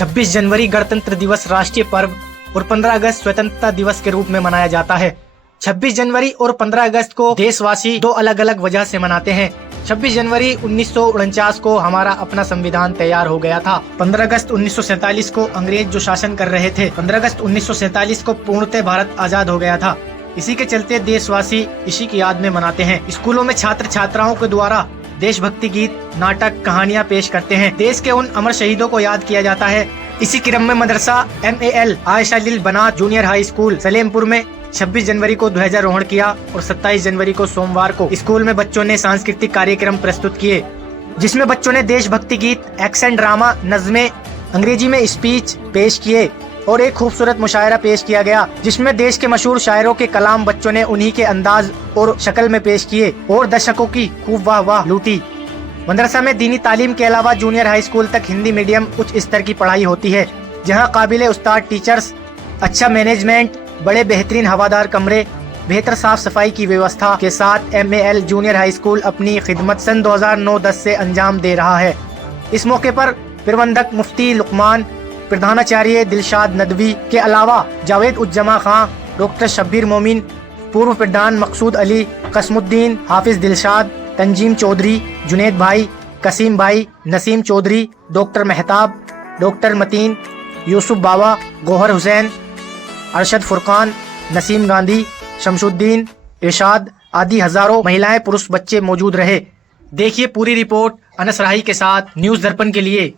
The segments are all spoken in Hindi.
26 जनवरी गणतंत्र दिवस राष्ट्रीय पर्व और 15 अगस्त स्वतंत्रता दिवस के रूप में मनाया जाता है। 26 जनवरी और 15 अगस्त को देशवासी दो अलग अलग वजह से मनाते हैं। 26 जनवरी 1949 को हमारा अपना संविधान तैयार हो गया था। 15 अगस्त 1947 को अंग्रेज जो शासन कर रहे थे, 15 अगस्त 1947 को पूर्णतः भारत आजाद हो गया था। इसी के चलते देशवासी इसी की याद में मनाते हैं। स्कूलों में छात्र छात्राओं के द्वारा देशभक्ति गीत, नाटक, कहानियाँ पेश करते हैं। देश के उन अमर शहीदों को याद किया जाता है। इसी क्रम में मदरसा MAL आयशा लिल बनात जूनियर हाई स्कूल सलेमपुर में 26 जनवरी को ध्वजारोहण किया और 27 जनवरी को सोमवार को स्कूल में बच्चों ने सांस्कृतिक कार्यक्रम प्रस्तुत किए, जिसमें बच्चों ने देशभक्ति गीत, एक्शन ड्रामा, नज़्में, अंग्रेजी में स्पीच पेश किए और एक खूबसूरत मुशायरा पेश किया गया, जिसमें देश के मशहूर शायरों के कलाम बच्चों ने उन्हीं के अंदाज और शक्ल में पेश किए और दर्शकों की खूब वाह वाह लूटी। मदरसा में दीनी तालीम के अलावा जूनियर हाई स्कूल तक हिंदी मीडियम उच्च स्तर की पढ़ाई होती है, जहां काबिले उस्ताद टीचर्स, अच्छा मैनेजमेंट, बड़े बेहतरीन हवादार कमरे, बेहतर साफ सफाई की व्यवस्था के साथ MAL जूनियर हाई स्कूल अपनी खिदमत सन 2009-10 से अंजाम दे रहा है। इस मौके पर प्रबंधक मुफ्ती लुकमान, प्रधानाचार्य दिलशाद नदवी के अलावा जावेद उज्जमा खां, डॉक्टर शब्बीर मोमिन, पूर्व प्रधान मकसूद अली, कसमुद्दीन, हाफिज दिलशाद, तंजीम चौधरी, जुनेद भाई, कसीम भाई, नसीम चौधरी, डॉक्टर मेहताब, डॉक्टर मतीन, यूसुफ बाबा, गोहर हुसैन, अरशद फुरकान, नसीम गांधी, शमशुद्दीन, इरशाद आदि हजारों महिलाएं पुरुष बच्चे मौजूद रहे। देखिए पूरी रिपोर्ट अनस राही के साथ न्यूज़ दर्पण के लिए।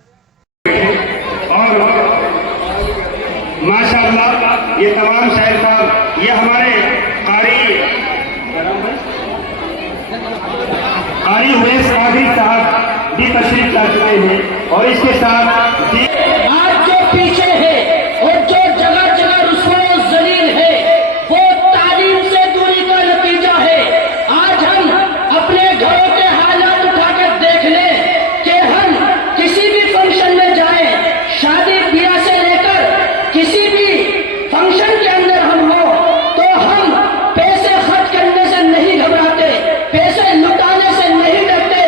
माशाअल्लाह ये तमाम शायरकार, ये हमारे कारी हुए कादिर साहब भी तशरीफ ला चुके हैं और इसके साथ आज जो पीछे है और जो जगह जगह रुस्वा जलील है, वो तालीम से दूरी का नतीजा है। आज हम अपने घरों के हालात उठाकर देख लें कि हम किसी भी फंक्शन में जाएं, शादी ब्याह से लेकर किसी भी फंक्शन के अंदर हम हो, तो हम पैसे खर्च करने से नहीं घबराते, पैसे लुटाने से नहीं डरते।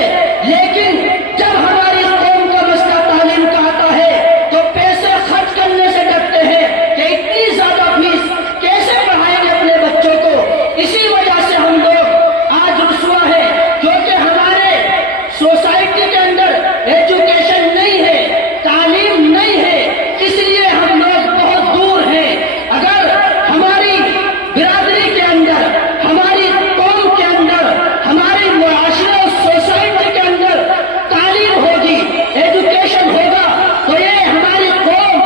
लेकिन जब हमारी कौम का मसला तालीम का आता है तो पैसे खर्च करने से डरते हैं कि इतनी ज्यादा फीस कैसे पढ़ाएंगे अपने बच्चों को। इसी वजह से हम लोग आज रुस्वा है, क्योंकि हमारे सोसाइटी के अंदर एजुकेशन नहीं है, तालीम नहीं है, इसलिए हम लोग बहुत दूर हैं। अगर हमारी बिरादरी के अंदर, हमारी कौम के अंदर, हमारी मुआशरे और सोसाइटी के अंदर तालीम होगी, एजुकेशन होगा, तो ये हमारी कौम,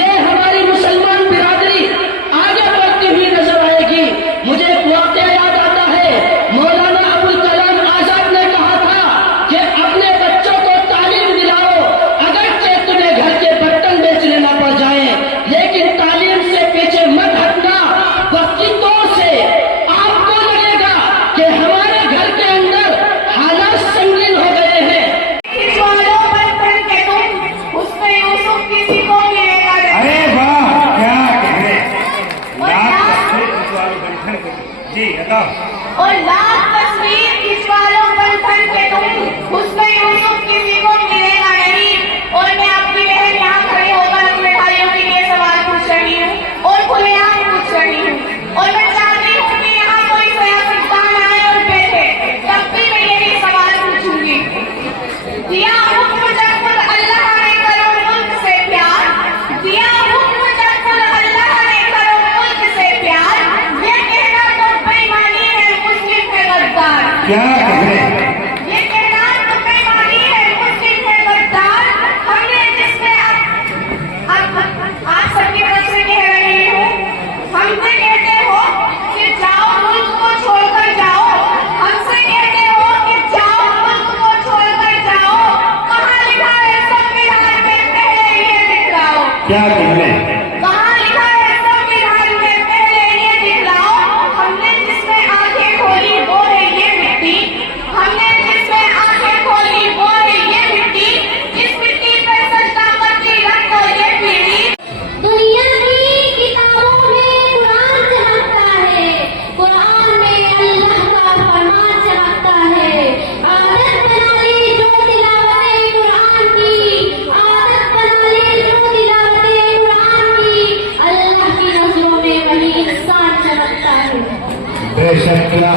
ये हमारी मुसलमान बिरादरी आगे बढ़ती हुई नजर आएगी। मुझे एक वाक़या याद आता है, मौलाना अबुल कलाम आजाद ने कहा था कि अपने बच्चों को तालीम दिलाओ, अगरचे तुम्हें घर के बर्तन बेचने न पड़ जाए, लेकिन तालीम से पीछे मत हटना। वक्ती तौर से आपको लगेगा कि हमारे घर के अंदर हालात संगीन हो गए हैं। अरे वाह क्या कहने जी बताओ। और लाख तस्वीर खिंचवालो बंधन के तुम, उसमें यूसुफ किसी को मिलेगा नहीं। और मैं आपकी बहन यहाँ खड़े होकर अपने भाइयों के लिए सवाल पूछ रही हूँ और खुलेआम पूछ रही हूँ, और मैं चाहती हूँ कि यहाँ कोई सियासतदान आए और बैठे, तब भी मैं यही सवाल पूछूंगी। दिया हुक्म जब खुद अल्लाह ने करो मुल्क से प्यार, दिया हुक्म जब खुद अल्लाह ने करो मुल्क से प्यार, ये कहना तो बेईमानी है, मुस्लिम है गद्दार। क्या कहने ये कहना तो बेईमानी है, मुस्लिम है गद्दार। हमने जिसमें आप सबकी तरफ से कह रही हूँ, हमसे कहते हो कि जाओ मुल्क को छोड़कर जाओ, हमसे कहते हो कि जाओ मुल्क को छोड़कर जाओ, कहाँ लिखा है संविधान में, पहले ये दिखलाओ। क्या कहने कहाँ लिखा है संविधान में, पहले ये दिखलाओ। हमने जिसमें आंखें खोली वो है ये मिट्टी,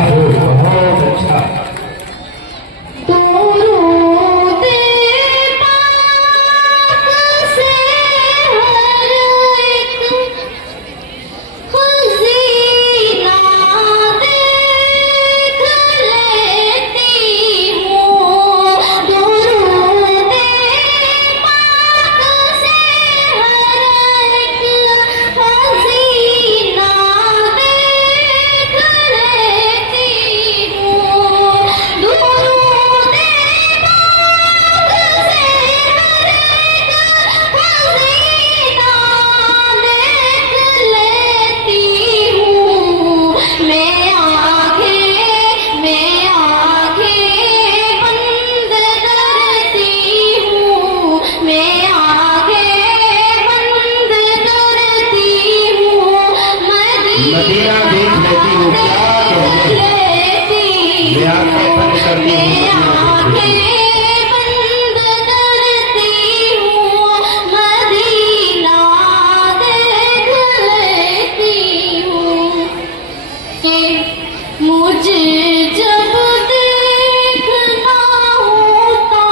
हो, बहुत अच्छा। मदीना देख लेती हूँ, क्या कहने, मैं आंखें बंद करती हूँ। मुझे जब देखना होता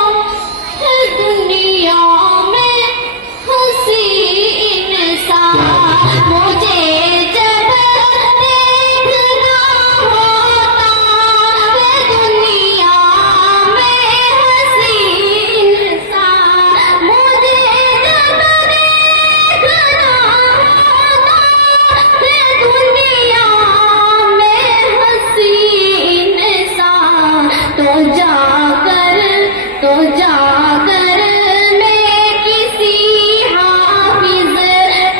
है दुनिया में हसीन सा, मुझे जब देखना होता है दुनिया में हसीन सा, मुझे जब देखना होता है दुनिया में हसीन सा, तो जाकर मैं किसी हाफिज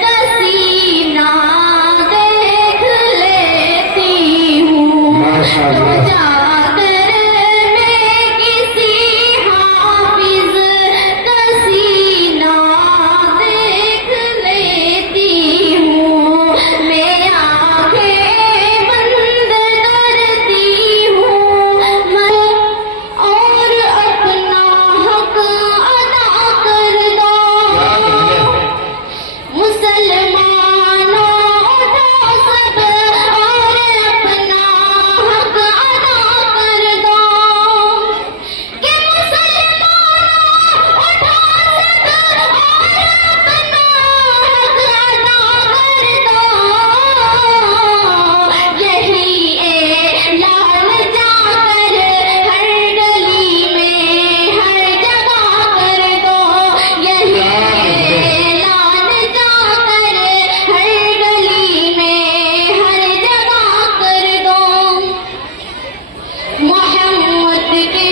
का सीना देख लेती हूँ, तो जाकर मैं किसी हाफिज का सीना देख लेती हूँ, मैं आंखें बंद करती हूँ, मैं और अपना हक अदा कर दो मुसलमानों, उठो सब और अपना हक अदा कर दो कि मुसलमानों, उठो सब और अपना हक अदा कर दो, यही ऐलान जाकर हर गली में हर जगह कर दो, यही ऐलान जाकर हर गली में हर जगह कर दो, मोहम्मद के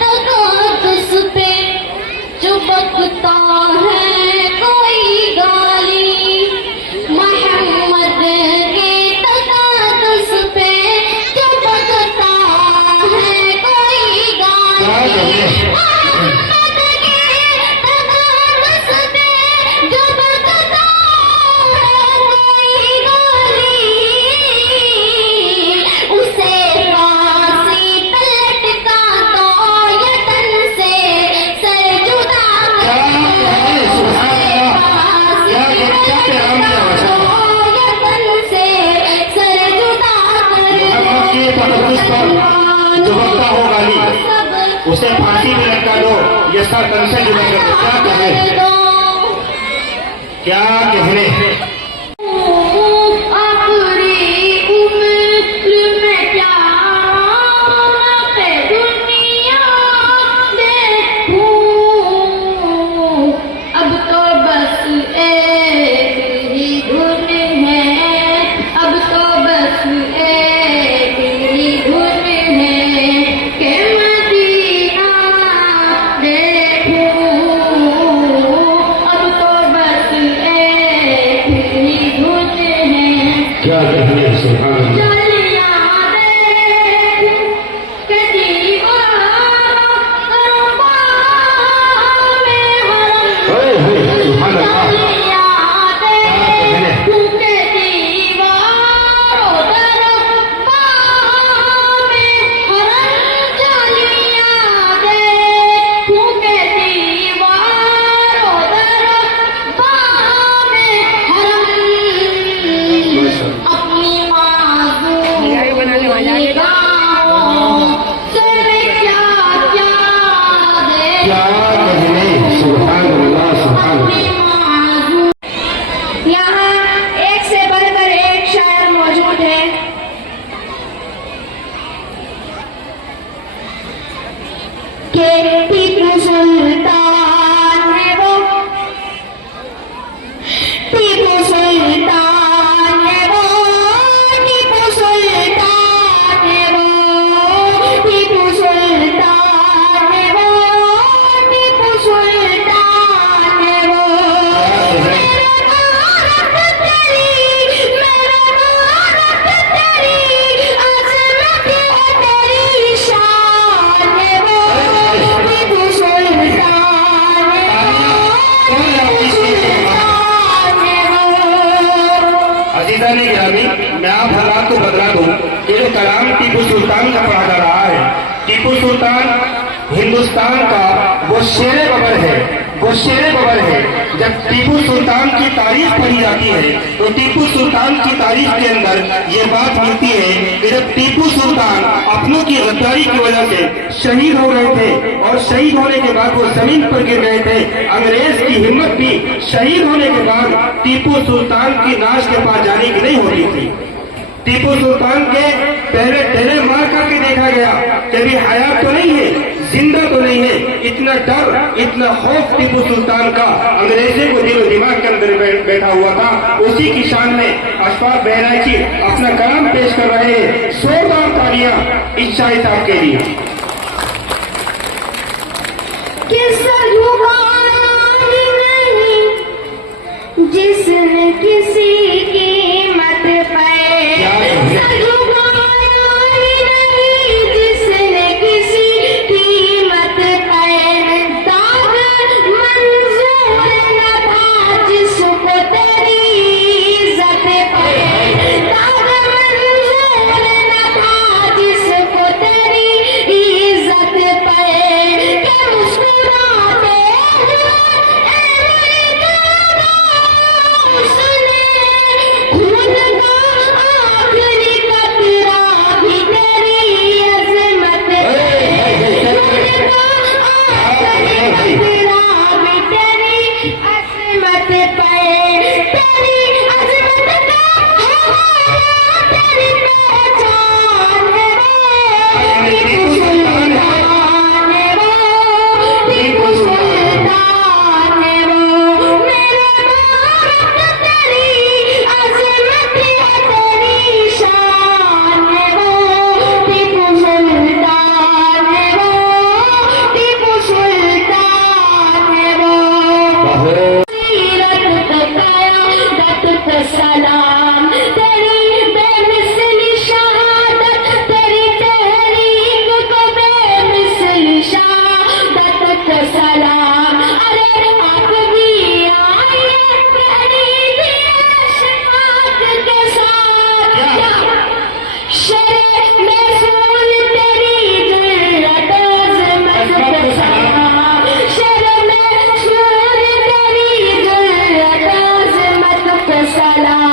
तक़द्दुस पे जो बकता है कोई गाली, मोहम्मद के तक़द्दुस पे जो बकता है कोई गाली, मोहम्मद के तक़द्दुस पे जो बकता है कोई गाली, उसे फांसी पे लटका दो या तन से सर जुदा कर दो, उसे फांसी पे लटका दो या तन से सर जुदा कर दो, जो बकता हो गाली, उसे फांसी में लटका दो, ये सर तन से जुदा कर दो। क्या कहे, क्या कहने, आखिरी उम्र में प्यार पे दुनिया देखूं, अब तो बस एक ही धुन है, अब तो बस एक ही धुन है कि मदीना देखूं, अब तो बस एक के टीपू सुल्तान है वो, टीपू सुल्तान है वो, टीपू सुल्तान है वो, टीपू सुल्तान है वो, टीपू सुल्तान है वो। मेरा भारत तेरी, मेरा भारत तेरी अजमत है, तेरी शान है वो, टीपू सुल्तान है वो, टीपू सुल्तान है वो। अजीजा ने गिरामी, मैं आप हालात को बदला दूं। ये जो कलाम टीपू सुल्तान का पढ़ा जा रहा है, टीपू सुल्तान हिंदुस्तान का वो शेरे बबर है, वो शेरे बबर है। जब टीपू सुल्तान की तारीफ पढ़ी जाती है तो टीपू सुल्तान की तारीफ के अंदर ये बात मिलती है कि जब टीपू सुल्तान अपनों की गद्दारी की वजह से शहीद हो गए थे और शहीद होने के बाद वो जमीन पर गिर गए थे, अंग्रेज की हिम्मत भी शहीद होने के बाद टीपू सुल्तान की लाश के पास जाने की नहीं होती थी। टीपू सुल्तान के पहले ढेरे मार करके देखा गया कि अभी हयात तो नहीं है, जिंदा तो नहीं है। इतना डर, इतना खौफ टीपू सुल्तान का अंग्रेजों को दिलो दिमाग के अंदर बैठा हुआ था। उसी की शान में अशफाक बहराइची अपना कलाम पेश कर रहे हैं। जोरदार तालियां इस शाही साहब के लिए। किस्सा जुबान नहीं जिसने किसी कीमत पे, किस्सा जुबान नहीं जिसने किसी कीमत पे, दाग मंजूर न था जिसको तेरी इज्जत पे, दाग मंजूर न था जिसको तेरी इज्जत पे, के मुस्कुराते हुए उसने खून का आखिरी कतरा भी तेरी अजमत पे, खून का आखिरी कतरा भी तेरी अजमत पे, तेरी अजमत का हवाला तेरी पहचान है वो, टीपू सुल्तान है वो, टीपू सुल्तान है वो। मेरा भारत तेरी अजमत है, तेरी शान है वो, टीपू सुल्तान है वो, टीपू सुल्तान है वो। सीरत का क़यादत का सलाम, तेरी बेमिसली शहादत, तेरी तहरीक को बेमिसली शहादत का सलाम। अरे आप भी आइए तेरी शफाअत के साथ, शेर महसूल तेरी जुर्रत अज़मत के साथ, शेर महसूल तेरी जुर्रत अज़मत के सलाम।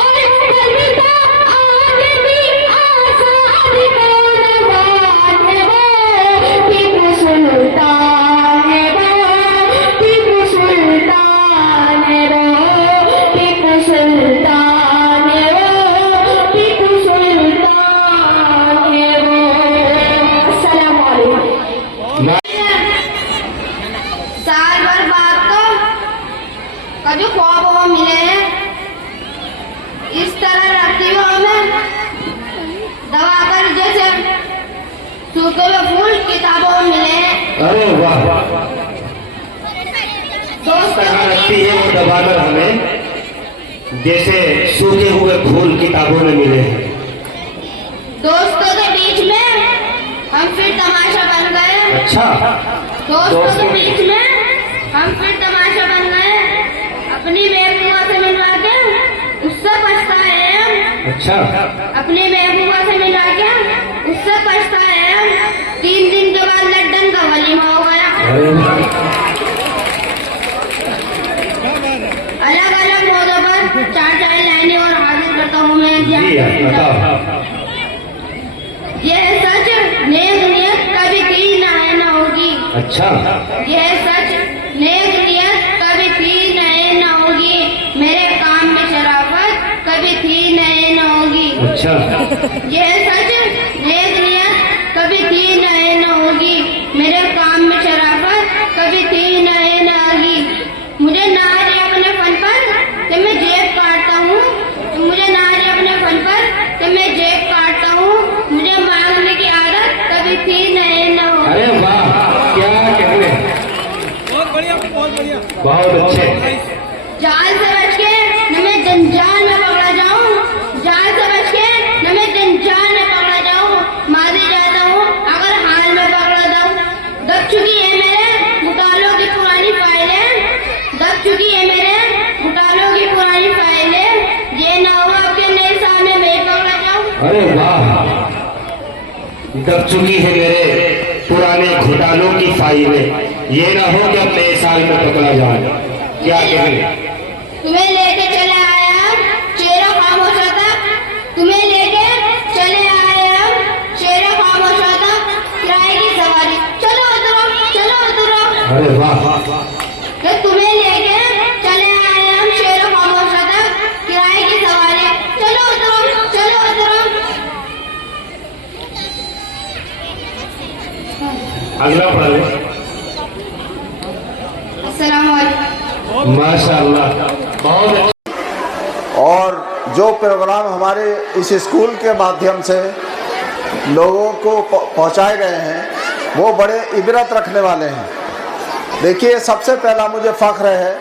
और कविता आदमी आजाद का नवान है वो, टीपू सुल्तान है वो, टीपू सुल्तान है वो, टीपू सुल्तान है वो, टीपू सुल्तान है वो। अस्सलाम वालेकुम। साल भर बाद तो कभी ख्वाब वो मिले हैं, इस तरह रखती हो हमें दवा कर जैसे सूखे हुए फूल किताबों में मिले हैं। अरे वाह, दोस्तों कहाँ रखती है वो दबाकर हमें, जैसे सूखे हुए फूल किताबों में मिले हैं। दोस्तों के बीच में हम फिर तमाशा बन गए। अच्छा, दोस्तों के बीच में हम फिर तमाशा बन गए। अपनी महबूबा से मिलवा के उससे पछताए हम, अच्छा, अपनी महबूबा से मिलवा के उससे पछताए हम। 3 दिन के बाद लड्डन का वलीमा हो गया। अरे वाह, अलग अलग मौजों पर 4 लाइनें और हाजिर करता हूँ मैं। जी बताओ। यह सच नेक नियत कभी थी न है न होगी। अच्छा, यह सच नेक नियत कभी थी न है न होगी। मेरे काम में शराफत कभी थी न है न होगी। अच्छा, यह सच नेक नियत कभी थी न है अरे वाह, दब चुकी है मेरे पुराने घोटालों की फाइलें। ये ना हो कि अब नए साल में पकड़ा जाए। क्या कहें? तुम्हें लेके चले आया शेरों खामोशा तक, तुम्हें लेके चले आया शेरों खामोशा तक, किराए की सवारी, चलो उतरो, चलो उतरो। अरे वाह, तो तुम्हें लेके चले आए हम शेरों खामोशा तक, किराए की सवारी, चलो उतरो, चलो उतरो। अगला पढ़ ले। अस्सलाम वालेकुम। माशाअल्लाह, बहुत अच्छा। और जो प्रोग्राम हमारे इस स्कूल के माध्यम से लोगों को पहुंचाए गए हैं वो बड़े इबरत रखने वाले हैं। देखिए, सबसे पहला मुझे फ़ख्र है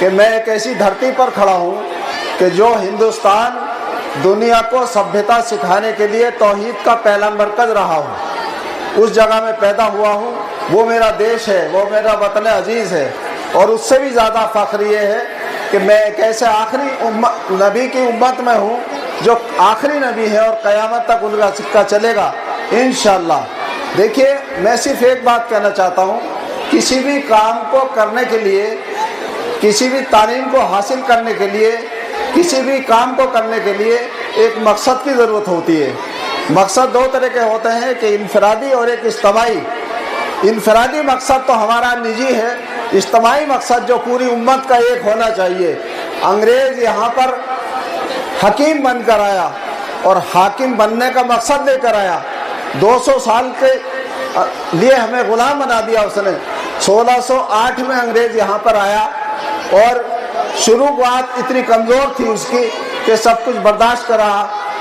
कि मैं एक ऐसी धरती पर खड़ा हूं कि जो हिंदुस्तान दुनिया को सभ्यता सिखाने के लिए तौहीद का पहला मरकज़ रहा हूं, उस जगह में पैदा हुआ हूं। वो मेरा देश है, वो मेरा वतन अजीज़ है। और उससे भी ज़्यादा फ़ख्र ये है कि मैं एक ऐसे आखिरी नबी की उम्मत में हूँ जो आखिरी नबी है और क़यामत तक उनका सिक्का चलेगा इंशाअल्लाह। देखिए, मैं सिर्फ एक बात कहना चाहता हूँ, किसी भी काम को करने के लिए, किसी भी तालीम को हासिल करने के लिए, किसी भी काम को करने के लिए एक मकसद की ज़रूरत होती है। मकसद दो तरह के होते हैं कि इनफरादी और एक इज्तिमाई। इनफरादी मकसद तो हमारा निजी है, इज्तिमाई मकसद जो पूरी उम्मत का एक होना चाहिए। अंग्रेज़ यहाँ पर हकीम बनकर आया और हाकिम बनने का मकसद लेकर आया। 200 साल के लिए हमें ग़ुलाम बना दिया उसने। 1608 में अंग्रेज़ यहाँ पर आया और शुरुआत इतनी कमज़ोर थी उसकी कि सब कुछ बर्दाश्त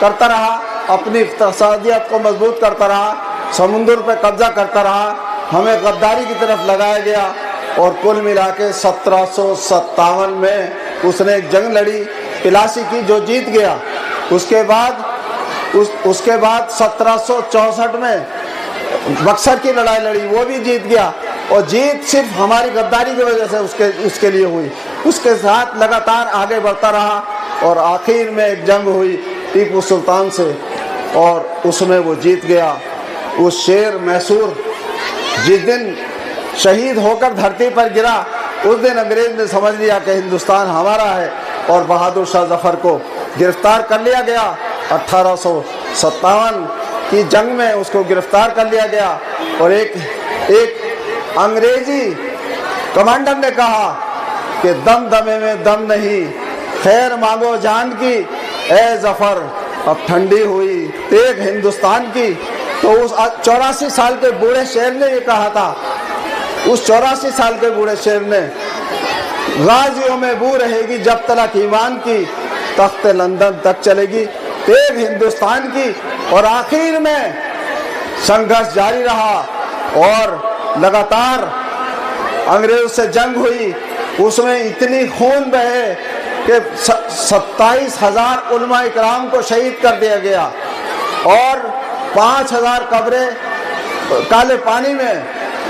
करता रहा, अपनी इक़्तिसादियत को मजबूत करता रहा, समुंदर पर कब्ज़ा करता रहा, हमें गद्दारी की तरफ लगाया गया। और कुल मिला के 1757 में उसने एक जंग लड़ी पिलासी की, जो जीत गया। उसके बाद 1764 में बक्सर की लड़ाई लड़ी, वो भी जीत गया। और जीत सिर्फ हमारी गद्दारी की वजह से उसके लिए हुई। उसके साथ लगातार आगे बढ़ता रहा और आखिर में एक जंग हुई टीपू सुल्तान से और उसमें वो जीत गया। उस शेर मैसूर जिस दिन शहीद होकर धरती पर गिरा, उस दिन अंग्रेज ने समझ लिया कि हिंदुस्तान हमारा है और बहादुर शाह जफर को गिरफ्तार कर लिया गया। 1857 की जंग में उसको गिरफ्तार कर लिया गया और एक अंग्रेजी कमांडर ने कहा कि दम दमे में दम नहीं, खैर मांगो जान की, ए जफर अब ठंडी हुई तेग हिंदुस्तान की। तो उस 84 साल के बूढ़े शेर ने ये कहा था, उस 84 साल के बूढ़े शेर ने, गाजियों में बू रहेगी जब तलक ईमान की, तख्त लंदन तक चलेगी तेग हिंदुस्तान की। और आखिर में संघर्ष जारी रहा और लगातार अंग्रेजों से जंग हुई। उसमें इतनी खून बहे कि 27,000 उलमा इकराम को शहीद कर दिया गया और 5,000 कब्रें काले पानी में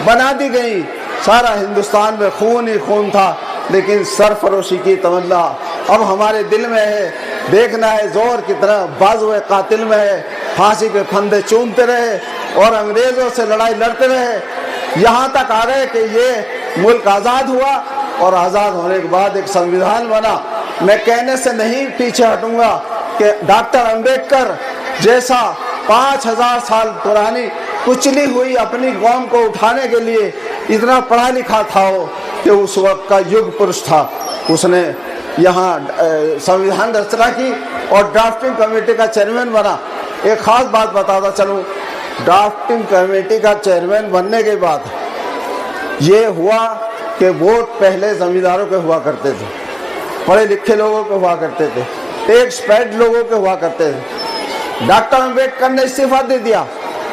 बना दी गई। सारा हिंदुस्तान में खून ही खून था, लेकिन सरफरोशी की तमन्ना अब हमारे दिल में है। देखना है जोर कितना बाजुए कातिल में है। फांसी के फंदे चूमते रहे और अंग्रेजों से लड़ाई लड़ते रहे, यहाँ तक आ गए कि ये मुल्क आज़ाद हुआ और आज़ाद होने के बाद एक संविधान बना। मैं कहने से नहीं पीछे हटूंगा कि डॉक्टर अंबेडकर जैसा 5,000 साल पुरानी कुचली हुई अपनी कौम को उठाने के लिए इतना पढ़ा लिखा था वो कि उस वक्त का युग पुरुष था। उसने यहाँ संविधान रचना की और ड्राफ्टिंग कमेटी का चेयरमैन बना। एक ख़ास बात बताता चलूँ, ड्राफ्टिंग कमेटी का चेयरमैन बनने के बाद ये हुआ कि वोट पहले जमींदारों के हुआ करते थे, पढ़े लिखे लोगों के हुआ करते थे, टैक्स पेड लोगों के हुआ करते थे। डॉक्टर अम्बेडकर ने इस्तीफा दे दिया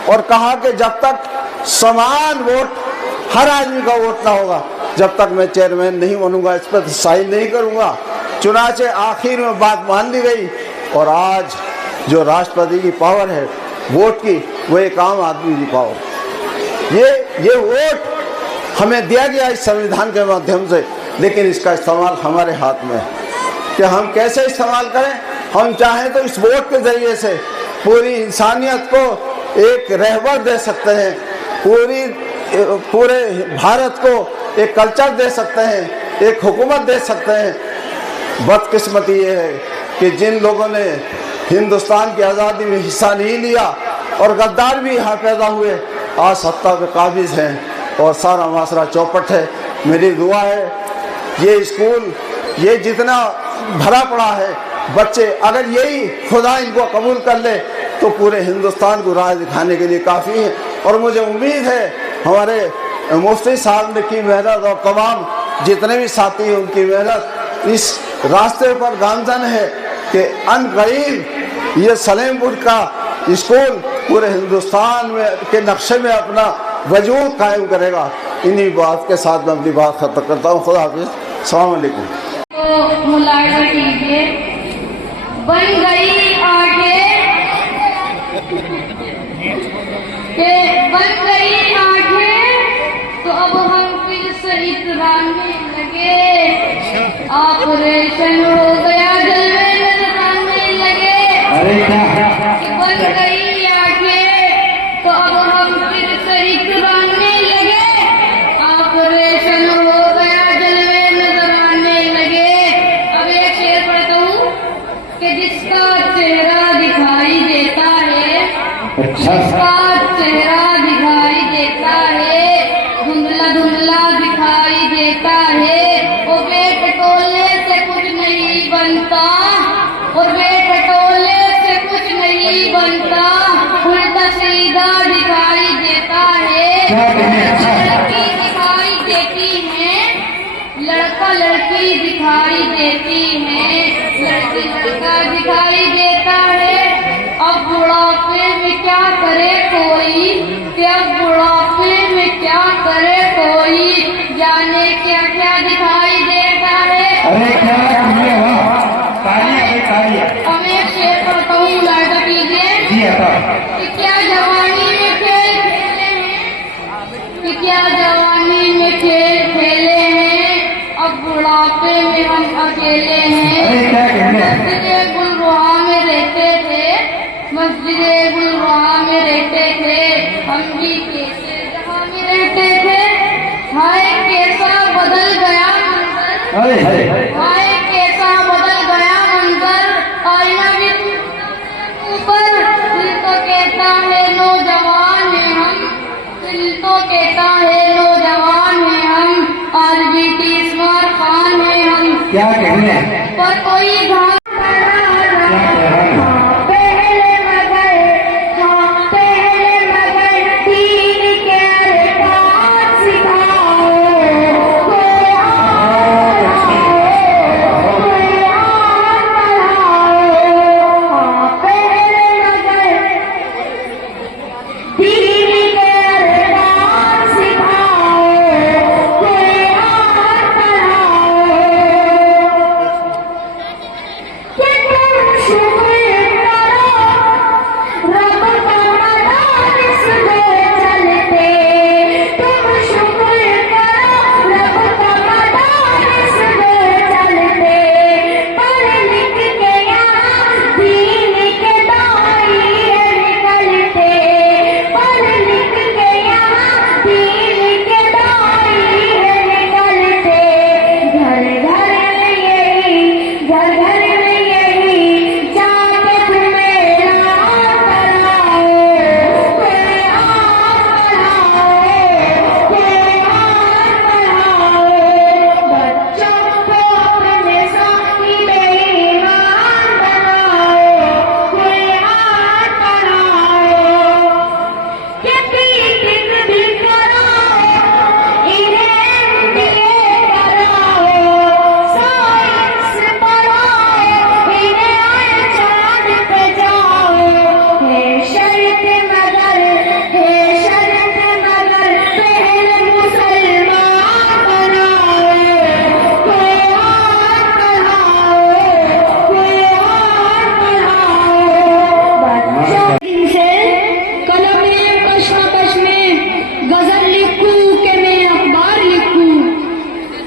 और कहा कि जब तक समान वोट हर आदमी का वोट ना होगा, जब तक मैं चेयरमैन नहीं बनूंगा, इस पर साइन नहीं करूंगा। चुनाचे आखिर में बात मान ली गई और आज जो राष्ट्रपति की पावर है वोट की, वो एक आम आदमी की पावर। ये वोट हमें दिया गया इस संविधान के माध्यम से, लेकिन इसका इस्तेमाल हमारे हाथ में है कि हम कैसे इस्तेमाल करें। हम चाहें तो इस वोट के ज़रिए से पूरी इंसानियत को एक रहबर दे सकते हैं, पूरे भारत को एक कल्चर दे सकते हैं, एक हुकूमत दे सकते हैं। बदकिस्मती ये है कि जिन लोगों ने हिंदुस्तान की आज़ादी में हिस्सा नहीं लिया और गद्दार भी यहाँ पैदा हुए, आज सत्ता पे काबिज हैं और सारा मासरा चौपट है। मेरी दुआ है ये स्कूल ये जितना भरा पड़ा है बच्चे, अगर यही खुदा इनको कबूल कर ले तो पूरे हिंदुस्तान को राह दिखाने के लिए काफ़ी है। और मुझे उम्मीद है हमारे मुफ्ती साहब ने की मेहनत और तमाम जितने भी साथी हैं उनकी मेहनत इस रास्ते पर गामजन है कि अनकरीब ये सलेमपुर का स्कूल पूरे हिंदुस्तान में के नक्शे में अपना वजूद कायम करेगा। इन्हीं बात के साथ मैं अपनी बात खत्म करता हूँ। खुदा हाफिज़, अस्सलाम वालेकुम। तो मुलायजा कीजिए, बन गई आंखें के बन गई आंखें तो अब हम फिर से इतराने लगे, ऑपरेशन हो गया जलवे नजर आने लगे। बन गई आंखें तो अब हम फिर से इतराने लगे, ऑपरेशन हो गया जलवे नजर आने लगे। अब एक शेर पढ़ता हूँ कि जिसका चेहरा दिखाई देता है, जिसका चेहरा दिखाई देता है, धुंधला धुंधला दिखाई देता है, वो बेटोले से कुछ नहीं बनता, और बेटोले से कुछ नहीं बनता, उल्टा सीधा दिखाई देता है। लड़की दिखाई देती है, लड़का लड़की दिखाई देती है, लड़की लड़का दिखाई देता है। अब बुढ़ापे में क्या करे कोई, क्या बुढ़ापे में क्या करे कोई, जाने क्या क्या दिखाई देता है। अब एक शेर पढ़ता हूँ, मुलायजा कीजिए कि क्या जवानी में खेल खेले हैं, कि क्या जवानी में खेल खेले हैं, अब बुढ़ापे में हम अकेले हैं। मस्जिद गुलरुहा में रहते थे, मस्जिद गुलरुहा में रहते थे, हम भी कैसे जहाँ में रहते थे। हाय कैसा बदल गया मंजर, हाय कैसा बदल गया मंजर, आईना भी ऊपर। दिल तो कहता है नौजवान है हम, दिल तो कहता है नौजवान है हम, आज भी 30 खान है हम। क्या कहने पर कोई घास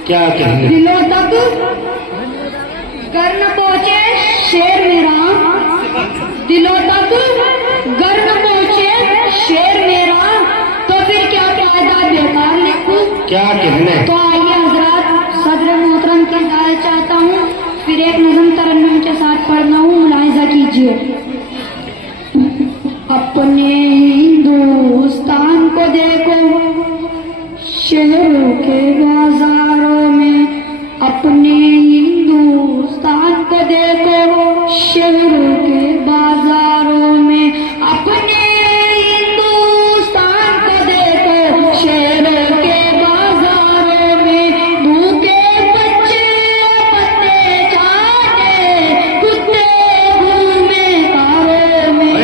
क्या कहने दिलों तक घर न पहुँचे शेर मेरा, दिलों तक घर न पहुंचे शेर मेरा तो फिर क्या फायदा बेकार लिखूं। क्या कहने? तो आइए हजरत सदर मोहतरम की हिदायत चाहता हूँ, फिर एक नज़म तरन्नुम के साथ पढ़ना हूँ, मुलाहिजा कीजिए। अपने हिंदुस्तान को देखो शहरों के बाजारों में, अपने हिंदुस्तान को देखो शहरों के बाजारों में, अपने हिंदुस्तान को देखो शहरों के बाजारों में। भूखे बच्चे पत्ते चाटे, कुत्ते घूमे कारों में।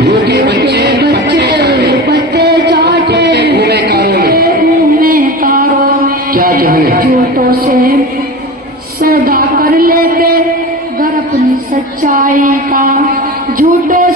भूखे बच्चे पत्ते चाटे, घूमे कारों में। घूमे कारों में। क्या कहने? झूठों से सौदा कर लेते घर अपनी सच्चाई का, झूठों